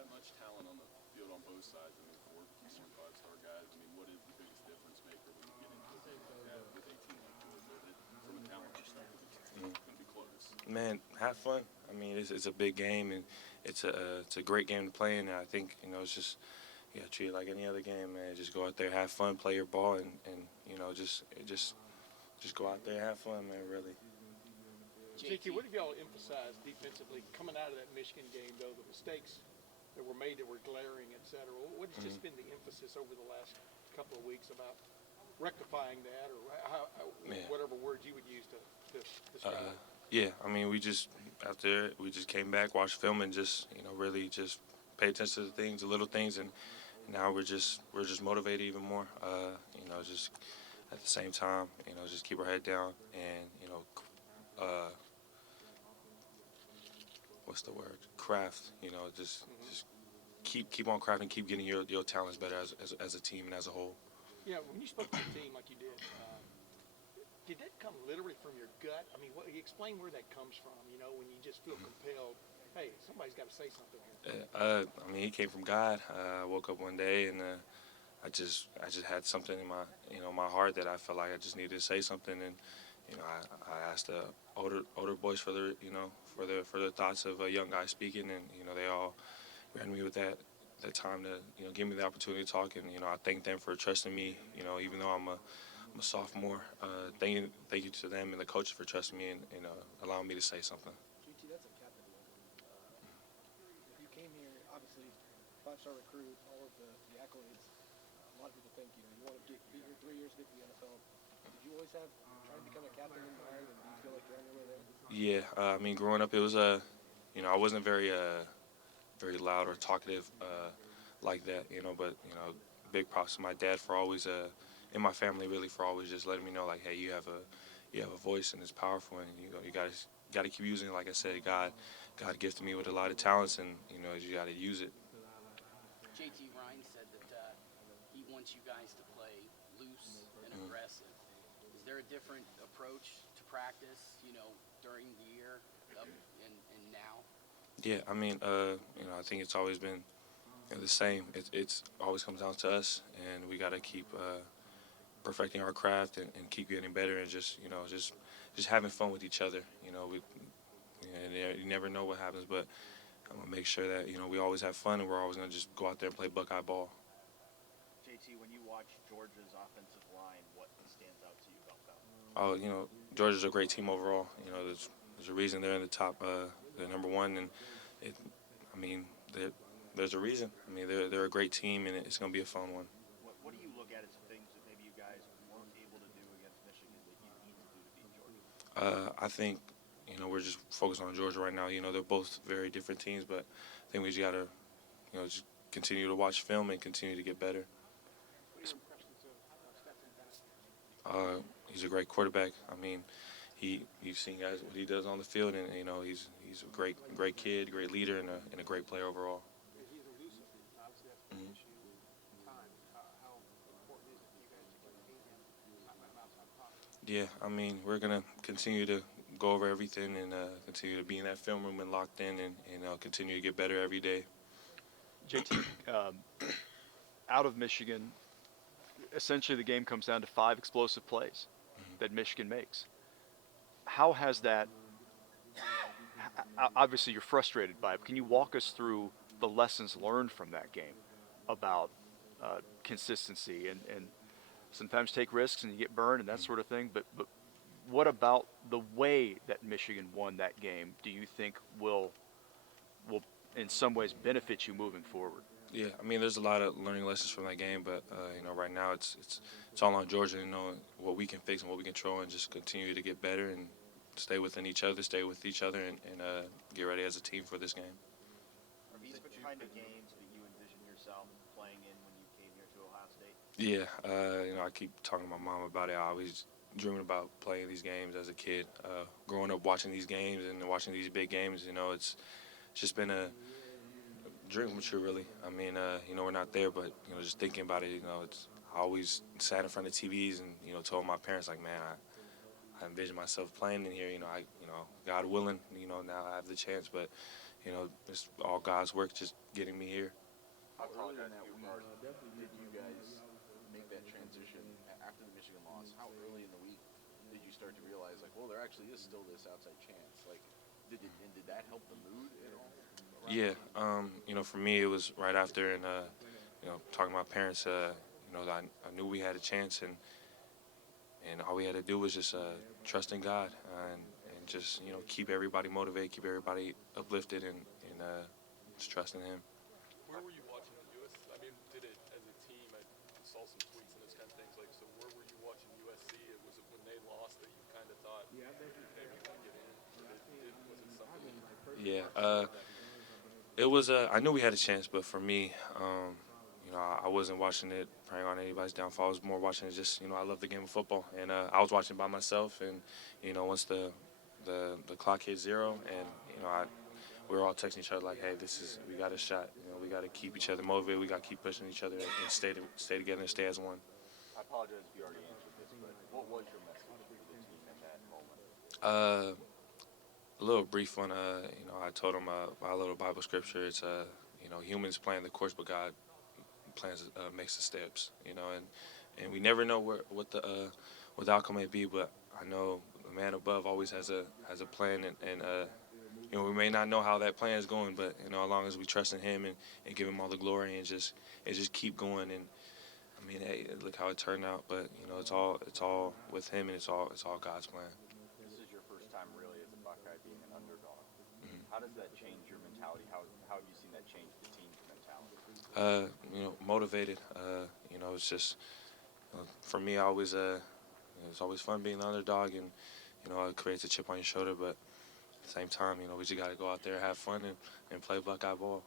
that much talent on the field on both sides. I mean, 4 5-star guys. I mean, what is the biggest difference maker when you get into a game like that with a team like Georgia? That from a talent perspective, it's going to be close. Man, have fun. I mean, it's a big game, and it's a great game to play in. And I think it's just you gotta treat it like any other game, man. Just go out there, have fun, play your ball, and just go out there and have fun, man. Really. JT, what have y'all emphasized defensively coming out of that Michigan game, though, the mistakes that were made that were glaring, et cetera? What has just been the emphasis over the last couple of weeks about rectifying that, or whatever words you would use to describe it? Yeah, I mean, we just came back, watched film, and just really just pay attention to the things, the little things, and now we're just motivated even more. Just at the same time, just keep our head down and what's the word? Craft. Just keep on crafting, keep getting your talents better as a team and as a whole. Yeah, when you spoke to the team like you did that come literally from your gut? I mean, explain where that comes from. When you just feel compelled. Hey, somebody's got to say something here. I mean, he came from God. I woke up one day and I just had something in my my heart that I felt like I just needed to say something, and I asked the older boys for their for their thoughts of a young guy speaking, and they all ran me with that time to give me the opportunity to talk, and I thank them for trusting me. Even though I'm a sophomore, thank you to them and the coaches for trusting me and allowing me to say something. JT, that's a captain role. You came here, obviously, 5-star recruit, all of the accolades. A lot of people think you want to be here 3 years, get to the NFL. Did you always have trying to become a captain in mind, and do you feel like you're on your way there? Yeah, I mean, growing up, it was I wasn't very loud or talkative like that, but big props to my dad for always and my family really for always just letting me know, like, hey, you have a voice and it's powerful, and you got to keep using it. Like I said, God gifted me with a lot of talents, and you got to use it. JT, Ryan said that he wants you guys to play loose and aggressive. Is there a different approach to practice, during the year and now? Yeah, I mean, I think it's always been the same. It's always comes down to us, and we got to keep perfecting our craft and keep getting better, and just having fun with each other. You never know what happens, but I'm gonna make sure that we always have fun, and we're always gonna just go out there and play Buckeye ball. JT, when you watch Georgia's offensive line, what stands out to you about that? Oh, Georgia's a great team overall. There's a reason they're in the top. They're number one, and there's a reason. I mean, they're a great team, and it's gonna be a fun one. What do you look at as things that maybe you guys weren't able to do against Michigan that you need to do to beat Georgia? I think we're just focused on Georgia right now. They're both very different teams, but I think we just gotta just continue to watch film and continue to get better. He's a great quarterback. I mean, you've seen guys what he does on the field, and he's a great kid, great leader, and a great player overall. He's elusive. Obviously, that's an issue. Time. How important is it for you guys to contain him outside the pocket? Yeah, I mean, we're gonna continue to go over everything and continue to be in that film room and locked in, and continue to get better every day. JT, out of Michigan, essentially the game comes down to 5 explosive plays that Michigan makes. How has that, obviously you're frustrated by it, but can you walk us through the lessons learned from that game about consistency and sometimes take risks and you get burned and that sort of thing, but what about the way that Michigan won that game do you think will in some ways benefit you moving forward? Yeah, I mean, there's a lot of learning lessons from that game, but right now it's all on Georgia. What we can fix and what we control, and just continue to get better and stay with each other, and get ready as a team for this game. Are these the kind of games that you envision yourself playing in when you came here to Ohio State? Yeah, I keep talking to my mom about it. I always dreaming about playing these games as a kid. Growing up watching these games and watching these big games, it's just been a dream come true, really. I mean, we're not there, but just thinking about it, I always sat in front of TVs and told my parents, like, man, I envision myself playing in here. God willing, now I have the chance, but it's all God's work just getting me here. How early in that week did you guys make that transition after the Michigan loss? How early in the week did you start to realize, like, well, there actually is still this outside chance? Like, did that help the mood at all? Yeah, for me it was right after, and talking to my parents, I knew we had a chance, and all we had to do was just trust in God and just keep everybody motivated, keep everybody uplifted, and just trust in Him. Where were you watching the US? I mean, did it as a team? I saw some tweets and those kind of things. Like, so where were you watching USC? Was it when they lost that you kind of thought, hey, we can get in? Or was it something? Yeah, it was. I knew we had a chance, but for me, I wasn't watching it praying on anybody's downfall. I was more watching it just, I love the game of football, and I was watching by myself. And once the clock hit zero, and we were all texting each other like, hey, we got a shot. We got to keep each other motivated. We got to keep pushing each other and stay together and stay as one. I apologize if you already answered this, but what was your message to the team at that moment? A little brief one. I told them my little Bible scripture. It's humans plan the course, but God plans makes the steps. And we never know what the outcome may be, but I know the man above always has a plan, and we may not know how that plan is going, but as long as we trust in Him and give Him all the glory and just keep going. And I mean, hey, look how it turned out. But it's all with Him, and it's all God's plan. This is your first time really as a Buckeye being an underdog. Mm-hmm. How does that change your mentality? How have you seen that change the team's mentality? Motivated. It's just for me. It's always fun being the underdog, and it creates a chip on your shoulder. But at the same time, we just got to go out there, have fun, and play Buckeye ball.